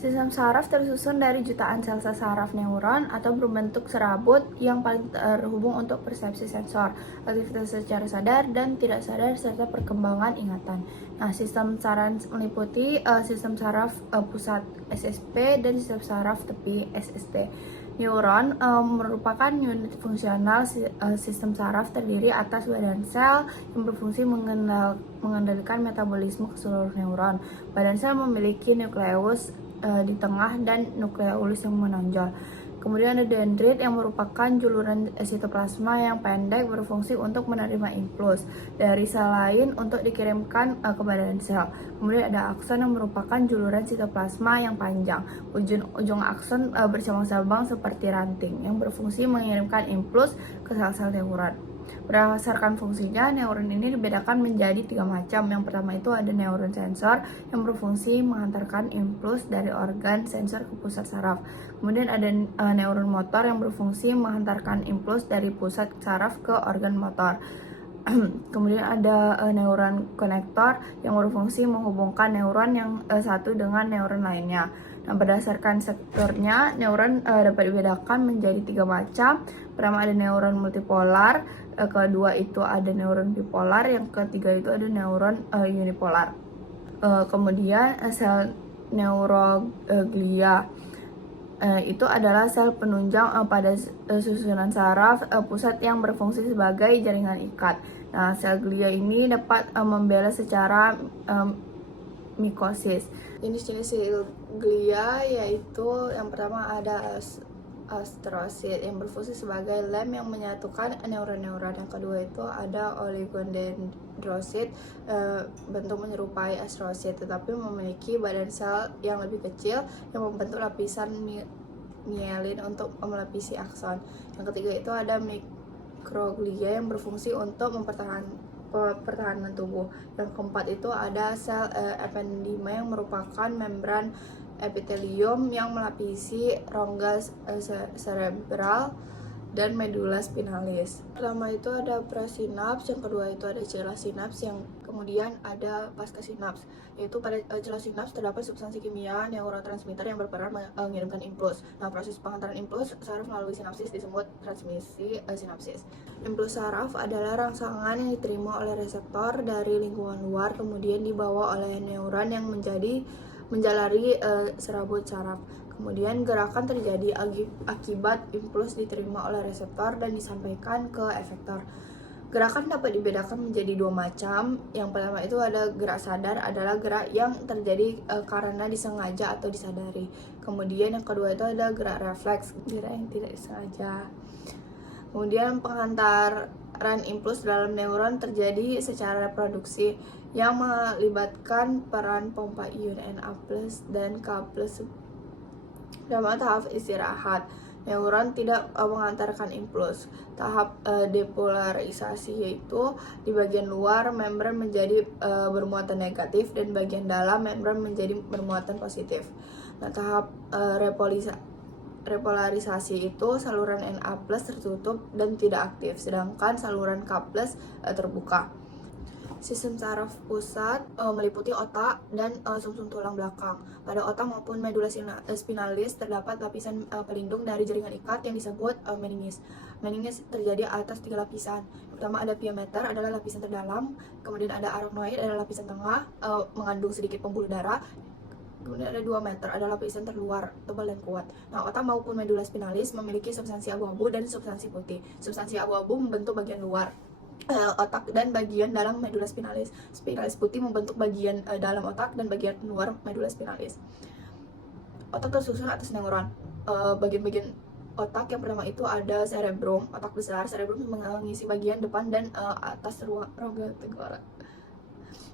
Sistem saraf tersusun dari jutaan sel saraf neuron atau berbentuk serabut yang paling terhubung untuk persepsi sensor, aktivitas secara sadar dan tidak sadar, serta perkembangan ingatan. Nah, sistem saraf meliputi sistem saraf pusat SSP dan sistem saraf tepi SST. Neuron merupakan unit fungsional sistem saraf terdiri atas badan sel yang berfungsi mengendalikan metabolisme ke seluruh neuron. Badan sel memiliki nukleus di tengah dan nukleolus yang menonjol. Kemudian ada dendrit yang merupakan juluran sitoplasma yang pendek berfungsi untuk menerima impuls dari sel lain untuk dikirimkan ke badan sel. Kemudian ada akson yang merupakan juluran sitoplasma yang panjang. Ujung akson bercabang-cabang seperti ranting yang berfungsi mengirimkan impuls ke sel-sel neuron. Berdasarkan fungsinya, neuron ini dibedakan menjadi 3 macam. Yang pertama itu ada neuron sensor yang berfungsi menghantarkan impuls dari organ sensor ke pusat saraf. Kemudian ada neuron motor yang berfungsi menghantarkan impuls dari pusat saraf ke organ motor. Kemudian ada neuron konektor yang berfungsi menghubungkan neuron yang satu dengan neuron lainnya. Nah, berdasarkan sektornya, neuron dapat dibedakan menjadi 3 macam. Pertama ada neuron multipolar, kedua itu ada neuron bipolar, yang ketiga itu ada neuron unipolar. Kemudian sel neuroglia itu adalah sel penunjang pada susunan saraf pusat yang berfungsi sebagai jaringan ikat. Nah, sel glia ini dapat membela secara mikosis. Jenis-jenis sel glia yaitu yang pertama ada astrosit yang berfungsi sebagai lem yang menyatukan neuron-neuron. Yang kedua itu ada oligodendrosit, bentuk menyerupai astrosit tetapi memiliki badan sel yang lebih kecil yang membentuk lapisan mielin untuk melapisi akson. Yang ketiga itu ada mikroglia yang berfungsi untuk pertahanan tubuh. Yang keempat itu ada sel ependima yang merupakan membran epitelium yang melapisi rongga cerebral dan medula spinalis. Pertama itu ada prasinaps, yang kedua itu ada celah sinaps, yang kemudian ada pasca sinaps. Yaitu pada celah sinaps terdapat substansi kimia neurotransmitter yang berperan mengirimkan impuls. Nah, proses pengantaran impuls saraf melalui sinapsis disebut transmisi sinapsis. Impuls saraf adalah rangsangan yang diterima oleh reseptor dari lingkungan luar kemudian dibawa oleh neuron yang menjalari serabut saraf. Kemudian gerakan terjadi akibat impuls diterima oleh reseptor dan disampaikan ke efektor. Gerakan dapat dibedakan menjadi 2 macam. Yang pertama itu ada gerak sadar, adalah gerak yang terjadi karena disengaja atau disadari. Kemudian yang kedua itu ada gerak refleks, gerak yang tidak disengaja. Kemudian penghantaran impuls dalam neuron terjadi secara reproduksi yang melibatkan peran pompa ion Na+ dan K+. Dalam tahap istirahat, neuron tidak menghantarkan impuls. Tahap depolarisasi yaitu di bagian luar membran menjadi bermuatan negatif dan bagian dalam membran menjadi bermuatan positif. Nah, tahap repolarisasi itu saluran Na+ tertutup dan tidak aktif, sedangkan saluran K+ terbuka. Sistem saraf pusat meliputi otak dan sumsum tulang belakang. Pada otak maupun medula spinalis terdapat lapisan pelindung dari jaringan ikat yang disebut meninges. Meninges terjadi atas 3 lapisan. Pertama ada pyometer, adalah lapisan terdalam. Kemudian ada arachnoid, adalah lapisan tengah, mengandung sedikit pembuluh darah. Kemudian ada 2 meter, adalah lapisan terluar, tebal dan kuat. Nah, otak maupun medula spinalis memiliki substansi abu-abu dan substansi putih. Substansi abu-abu membentuk bagian luar otak dan bagian dalam medula spinalis. Spinalis putih membentuk bagian dalam otak dan bagian luar medula spinalis. Otak tersusun atas neuron. Bagian-bagian otak yang pertama itu ada cerebrum, otak besar. Cerebrum mengisi bagian depan dan atas rongga tenggorok.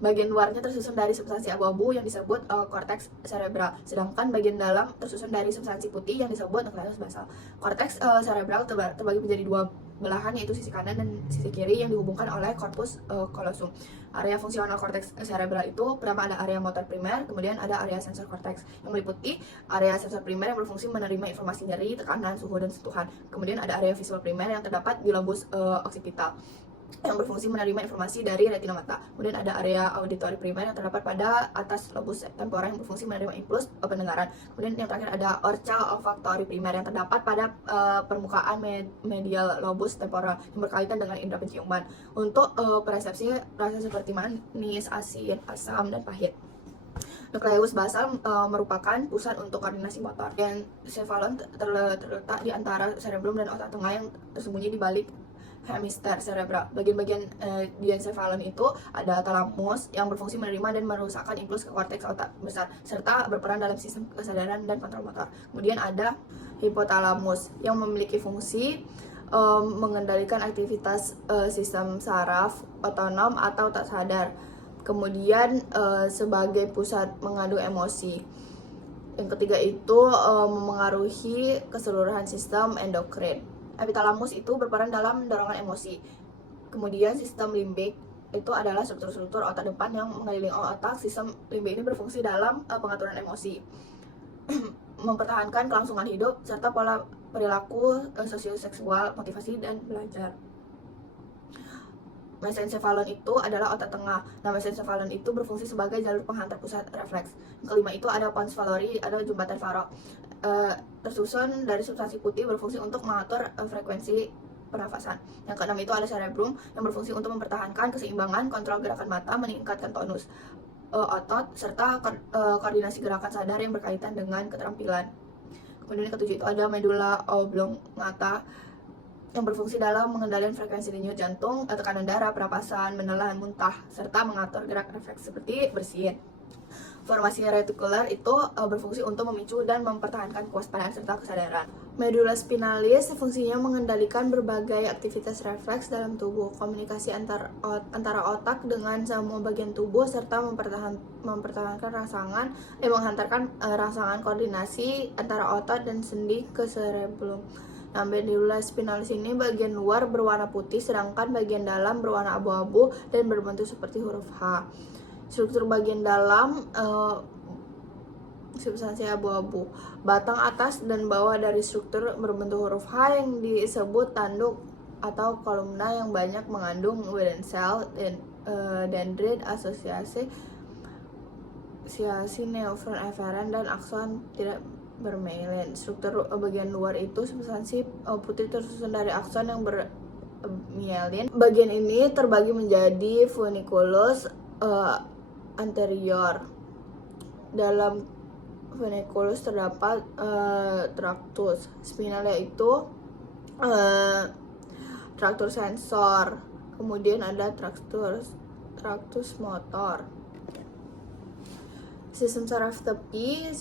Bagian luarnya tersusun dari substansi abu-abu yang disebut korteks cerebral, sedangkan bagian dalam tersusun dari substansi putih yang disebut nukleus basal. Korteks cerebral terbagi menjadi 2 belahan, yaitu sisi kanan dan sisi kiri yang dihubungkan oleh corpus callosum. Area fungsional korteks cerebral itu pertama ada area motor primer, kemudian ada area sensor korteks yang meliputi area sensor primer yang berfungsi menerima informasi nyeri, tekanan, suhu, dan sentuhan. Kemudian ada area visual primer yang terdapat di lobus occipital. yang berfungsi menerima informasi dari retina mata. Kemudian ada area auditori primer yang terdapat pada atas lobus tempora yang berfungsi menerima impuls pendengaran. Kemudian yang terakhir ada orca olfaktori primer yang terdapat pada permukaan medial lobus tempora yang berkaitan dengan indera penciuman untuk persepsi rasa seperti manis, asin, asam, dan pahit. Nukleus basal merupakan pusat untuk koordinasi motor. Dan cephalon terletak di antara cerebrum dan otak tengah yang tersembunyi di balik hemisfer cerebral. Bagian-bagian di encephalon itu ada thalamus yang berfungsi menerima dan merusakkan impuls ke korteks otak besar serta berperan dalam sistem kesadaran dan kontrol motor. Kemudian ada hipotalamus yang memiliki fungsi mengendalikan aktivitas sistem saraf otonom atau tak sadar. Kemudian sebagai pusat mengandung emosi. Yang ketiga itu memengaruhi keseluruhan sistem endokrin. Epitalamus itu berperan dalam dorongan emosi. Kemudian sistem limbik itu adalah struktur-struktur otak depan yang mengelilingi otak. Sistem limbik ini berfungsi dalam pengaturan emosi, mempertahankan kelangsungan hidup, serta pola perilaku sosioseksual, motivasi, dan belajar. Mesencephalon itu adalah otak tengah. Nah, mesencephalon itu berfungsi sebagai jalur penghantar pusat refleks. Yang kelima itu ada pons valori, ada jembatan Faro. Tersusun dari substansi putih, berfungsi untuk mengatur frekuensi pernafasan. Yang keenam itu ada cerebrum yang berfungsi untuk mempertahankan keseimbangan, kontrol gerakan mata, meningkatkan tonus otot, serta koordinasi gerakan sadar yang berkaitan dengan keterampilan. Kemudian yang ketujuh itu ada medula oblongata yang berfungsi dalam mengendalikan frekuensi denyut jantung, tekanan darah, pernapasan, menelan, muntah, serta mengatur gerak refleks seperti bersin. Formasi retikular itu berfungsi untuk memicu dan mempertahankan kewaspadaan serta kesadaran. Medula spinalis fungsinya mengendalikan berbagai aktivitas refleks dalam tubuh, komunikasi antara otak dengan semua bagian tubuh, serta mempertahankan menghantarkan rangsangan koordinasi antara otot dan sendi ke cerebellum. Nah, medula spinalis ini bagian luar berwarna putih, sedangkan bagian dalam berwarna abu-abu dan berbentuk seperti huruf H. Struktur bagian dalam substansi abu-abu. Batang atas dan bawah dari struktur berbentuk huruf H yang disebut tanduk atau kolumna yang banyak mengandung Weyden cell dan dendrit, asosiasi neofron eferen dan akson tidak bermyelin. Struktur bagian luar itu substansi putih tersusun dari akson yang bermyelin. Bagian ini terbagi menjadi funiculus anterior. Dalam funiculus terdapat tractus spinal, yaitu traktur sensor. Kemudian ada traktus motor. Sistem saraf tepi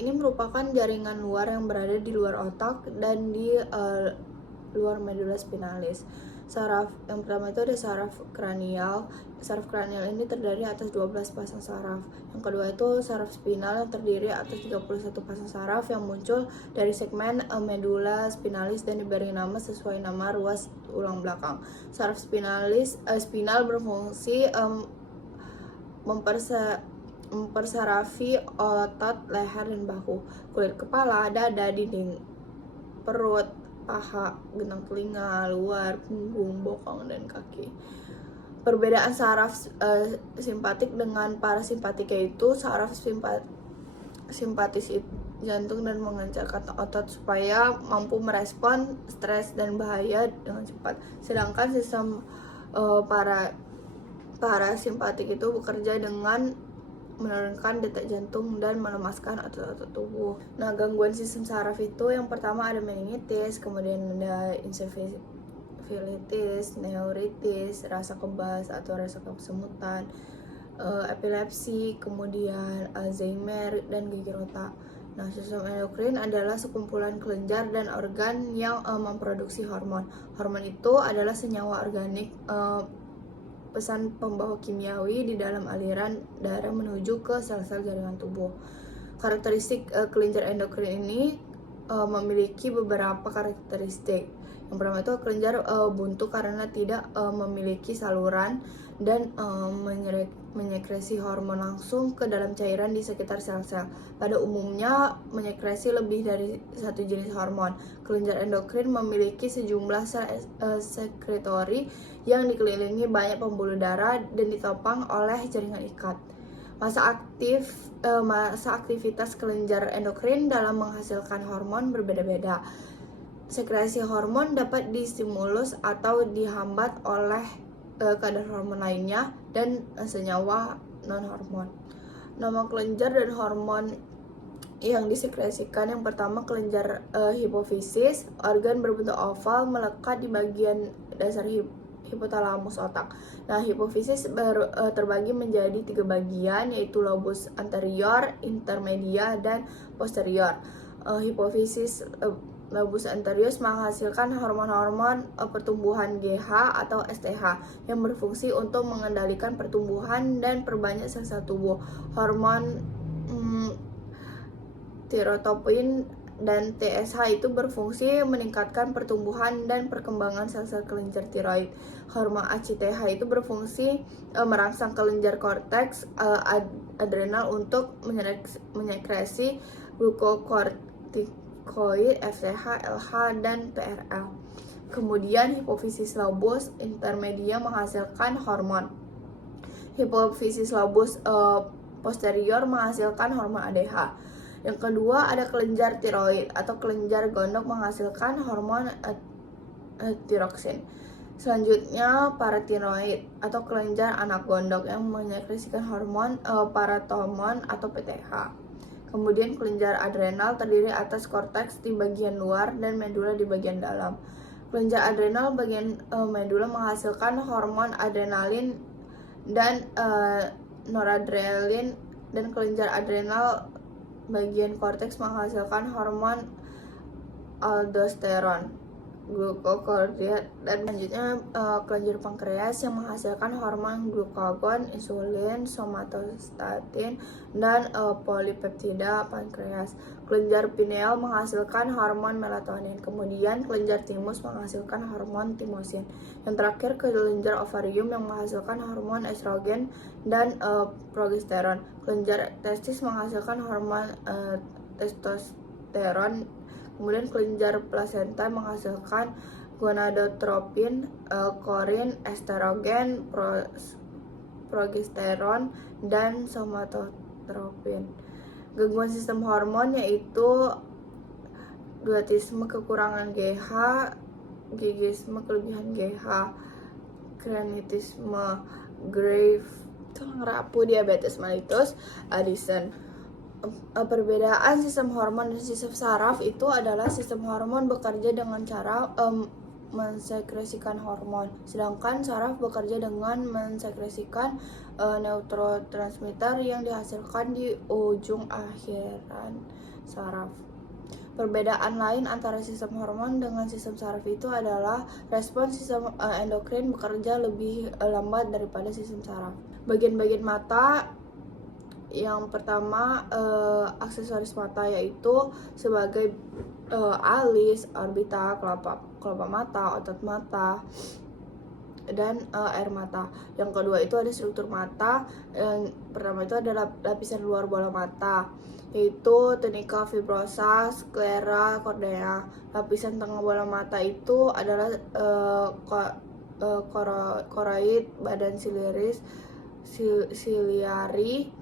ini merupakan jaringan luar yang berada di luar otak dan di luar medula spinalis. Saraf yang pertama itu ada saraf kranial. Saraf kranial ini terdiri atas 12 pasang saraf. Yang kedua itu saraf spinal yang terdiri atas 31 pasang saraf yang muncul dari segmen medula spinalis dan diberi nama sesuai nama ruas tulang belakang. Saraf spinal berfungsi mempersarafi otot leher dan bahu, kulit kepala, dada, dinding perut, paha, genang telinga, luar, punggung, bokong, dan kaki. Perbedaan saraf simpatik dengan parasimpatik yaitu saraf simpatis jantung dan mengencarkan otot supaya mampu merespon stres dan bahaya dengan cepat. Sedangkan sistem parasimpatik itu bekerja dengan menurunkan detak jantung dan melemaskan otot-otot tubuh. Nah, gangguan sistem saraf itu yang pertama ada meningitis, kemudian ada encephalitis, neuritis, rasa kebas atau rasa kesemutan, epilepsi, kemudian Alzheimer, dan geger otak. Nah, sistem endokrin adalah sekumpulan kelenjar dan organ yang memproduksi hormon. Hormon itu adalah senyawa organik, pesan pembawa kimiawi di dalam aliran darah menuju ke sel-sel jaringan tubuh. Karakteristik kelenjar endokrin ini memiliki beberapa karakteristik. Yang pertama itu kelenjar buntu karena tidak memiliki saluran dan menyekresi hormon langsung ke dalam cairan di sekitar sel-sel. Pada umumnya menyekresi lebih dari satu jenis hormon. Kelenjar endokrin memiliki sejumlah sel sekretori yang dikelilingi banyak pembuluh darah dan ditopang oleh jaringan ikat. Masa aktivitas kelenjar endokrin dalam menghasilkan hormon berbeda-beda. Sekresi hormon dapat distimulus atau dihambat oleh kadar hormon lainnya dan senyawa non-hormon. Nama kelenjar dan hormon yang disekresikan, yang pertama kelenjar hipofisis, organ berbentuk oval melekat di bagian dasar hipotalamus otak. Nah, hipofisis terbagi menjadi 3 bagian, yaitu lobus anterior, intermedia, dan posterior. Hipofisis lobus anterior menghasilkan hormon-hormon pertumbuhan GH atau STH yang berfungsi untuk mengendalikan pertumbuhan dan perbanyak sel-sel tubuh. Hormon tirotropin dan TSH itu berfungsi meningkatkan pertumbuhan dan perkembangan sel-sel kelenjar tiroid. Hormon ACTH itu berfungsi merangsang kelenjar korteks adrenal untuk menyekresi glukokortikoid, FSH, LH, dan PRL. Kemudian hipofisis lobus intermedia menghasilkan hormon. Hipofisis lobus posterior menghasilkan hormon ADH. Yang kedua ada kelenjar tiroid atau kelenjar gondok menghasilkan hormon tiroksin. Selanjutnya paratiroid atau kelenjar anak gondok yang menyekresikan hormon paratomon atau PTH. Kemudian kelenjar adrenal terdiri atas korteks di bagian luar dan medula di bagian dalam. Kelenjar adrenal bagian medula menghasilkan hormon adrenalin dan noradrenalin, dan kelenjar adrenal bagian korteks menghasilkan hormon aldosteron, glukokortikoid, dan selanjutnya kelenjar pankreas yang menghasilkan hormon glukagon, insulin, somatostatin, dan polipeptida pankreas. Kelenjar pineal menghasilkan hormon melatonin. Kemudian kelenjar timus menghasilkan hormon timosin. Yang terakhir kelenjar ovarium yang menghasilkan hormon estrogen dan progesteron. Kelenjar testis menghasilkan hormon testosteron. Kemudian kelenjar plasenta menghasilkan gonadotropin, korin, estrogen, progesteron, dan somatotropin. Gangguan sistem hormon yaitu guatisme kekurangan GH, gigisme kelebihan GH, kranitisme, Grave, tulang rapuh, diabetes mellitus, Addison. Perbedaan sistem hormon dan sistem saraf itu adalah sistem hormon bekerja dengan cara mensekresikan hormon, sedangkan saraf bekerja dengan mensekresikan neurotransmitter yang dihasilkan di ujung akhiran saraf. Perbedaan lain antara sistem hormon dengan sistem saraf itu adalah respons sistem endokrin bekerja lebih lambat daripada sistem saraf. Bagian-bagian mata, yang pertama aksesoris mata, yaitu sebagai alis, orbita, kelopak mata, otot mata, dan air mata. Yang kedua itu ada struktur mata. Yang pertama itu adalah lapisan luar bola mata, yaitu tunica fibrosa, sklera, kornea. Lapisan tengah bola mata itu adalah koroid, badan siliari,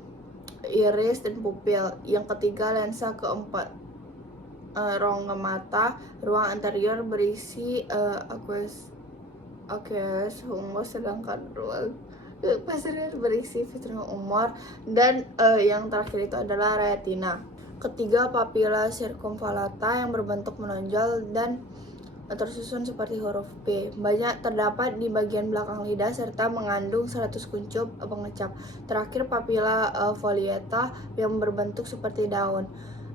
iris, dan pupil. Yang ketiga lensa. Keempat rongga mata. Ruang anterior berisi aqueous humus, sedangkan ruang posterior berisi vitreous humor, dan yang terakhir itu adalah retina. Ketiga papila circumvallata yang berbentuk menonjol dan tersusun seperti huruf P. Banyak terdapat di bagian belakang lidah serta mengandung 100 kuncup pengecap. Terakhir papila foliata yang berbentuk seperti daun.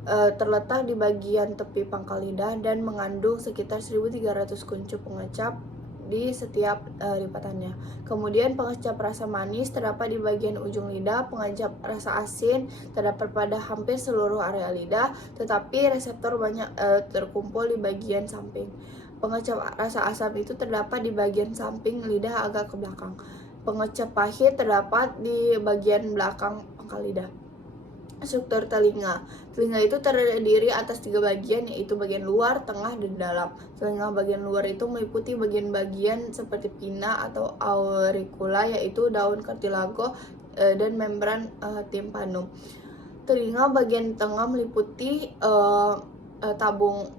Terletak di bagian tepi pangkal lidah dan mengandung sekitar 1300 kuncup pengecap di setiap lipatannya. Kemudian pengecap rasa manis terdapat di bagian ujung lidah. Pengecap rasa asin terdapat pada hampir seluruh area lidah, tetapi reseptor banyak terkumpul di bagian samping. Pengecap rasa asam itu terdapat di bagian samping lidah agak ke belakang. Pengecap pahit terdapat di bagian belakang pangkal lidah. Struktur telinga. Telinga itu terdiri atas 3 bagian, yaitu bagian luar, tengah, dan dalam. Telinga bagian luar itu meliputi bagian-bagian seperti pinna atau auricula, yaitu daun kartilago dan membran tympanum. Telinga bagian tengah meliputi tabung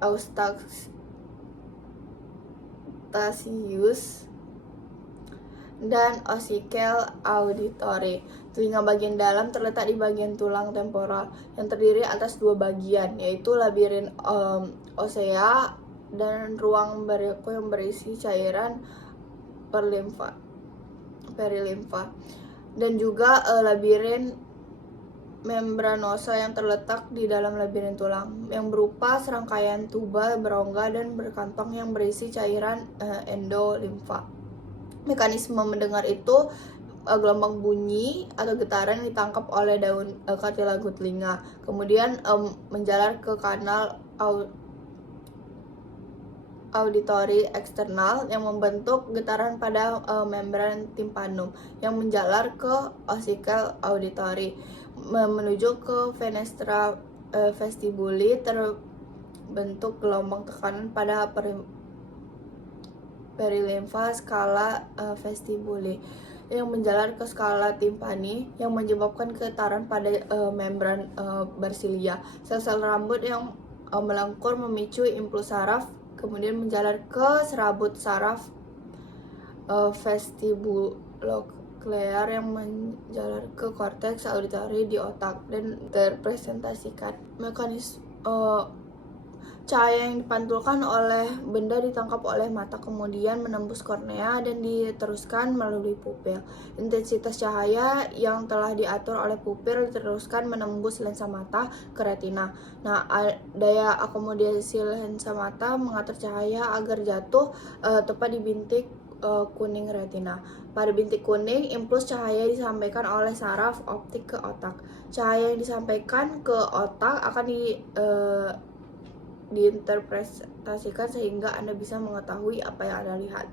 Eustachius dan ossicle auditory. Telinga bagian dalam terletak di bagian tulang temporal yang terdiri atas 2 bagian, yaitu labirin osea dan ruang Verruco yang berisi cairan perilimfa, dan juga labirin membranosa yang terletak di dalam labirin tulang yang berupa serangkaian tuba berongga dan berkantong yang berisi cairan endolimfa. Mekanisme mendengar itu gelombang bunyi atau getaran ditangkap oleh daun kartilago telinga, kemudian menjalar ke kanal auditory eksternal yang membentuk getaran pada membran tympanum yang menjalar ke ossicle auditory menuju ke fenestra vestibuli, terbentuk gelombang tekanan pada perilimfa skala vestibuli yang menjalar ke skala timpani yang menyebabkan getaran pada membran barsilia. Sel-sel rambut yang melengkur memicu impuls saraf, kemudian menjalar ke serabut saraf vestibuloclear yang menjalar ke korteks auditory di otak dan terpresentasikan. Mekanisme cahaya yang dipantulkan oleh benda ditangkap oleh mata, kemudian menembus kornea dan diteruskan melalui pupil. Intensitas cahaya yang telah diatur oleh pupil diteruskan menembus lensa mata ke retina. Nah, daya akomodasi lensa mata mengatur cahaya agar jatuh tepat di bintik kuning retina. Pada bintik kuning, impuls cahaya disampaikan oleh saraf optik ke otak. Cahaya yang disampaikan ke otak akan diinterpretasikan sehingga Anda bisa mengetahui apa yang Anda lihat.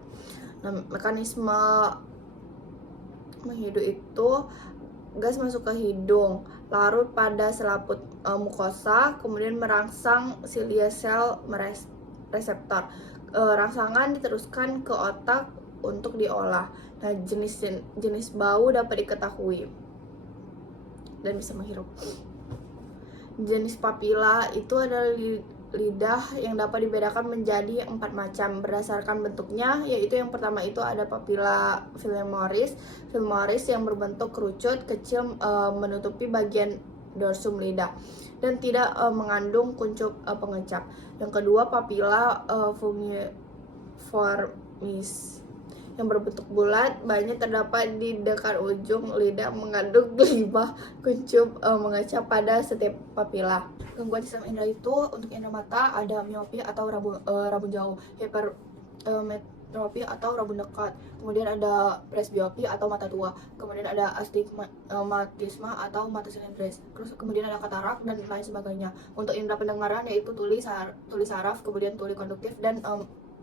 Nah, mekanisme menghidup itu gas masuk ke hidung, larut pada selaput mukosa, kemudian merangsang cilia sel reseptor. Rangsangan diteruskan ke otak untuk diolah. Nah, jenis bau dapat diketahui dan bisa menghirup. Jenis papila itu adalah lidah yang dapat dibedakan menjadi 4 macam berdasarkan bentuknya, yaitu yang pertama itu ada papila filmoris yang berbentuk kerucut kecil menutupi bagian dorsum lidah dan tidak mengandung kuncup pengecap. Yang kedua papila fumiformis yang berbentuk bulat, banyak terdapat di dekat ujung lidah, mengandung 5 kuncup mengecap pada setiap papila. Gangguan sistem indera itu untuk indera mata ada miopi atau rabun jauh, hipermetropi atau rabun dekat, kemudian ada presbiopi atau mata tua, kemudian ada astigmatisme atau mata silindris, terus kemudian ada katarak dan lain sebagainya. Untuk indera pendengaran yaitu tuli saraf, kemudian tuli konduktif dan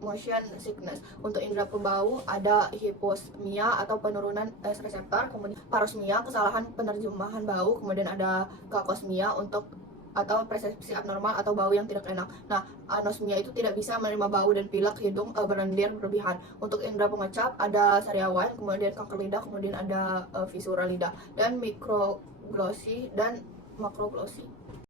motion sickness. Untuk indera pembau ada hiposmia atau penurunan reseptor, kemudian parosmia kesalahan penerjemahan bau, kemudian ada kakosmia atau persepsi abnormal atau bau yang tidak enak. Nah, anosmia itu tidak bisa menerima bau dan pilek hidung berlendir berlebihan. Untuk indera pengecap ada sariawan, kemudian kanker lidah, kemudian ada fisura lidah dan mikroglosi dan makroglosi.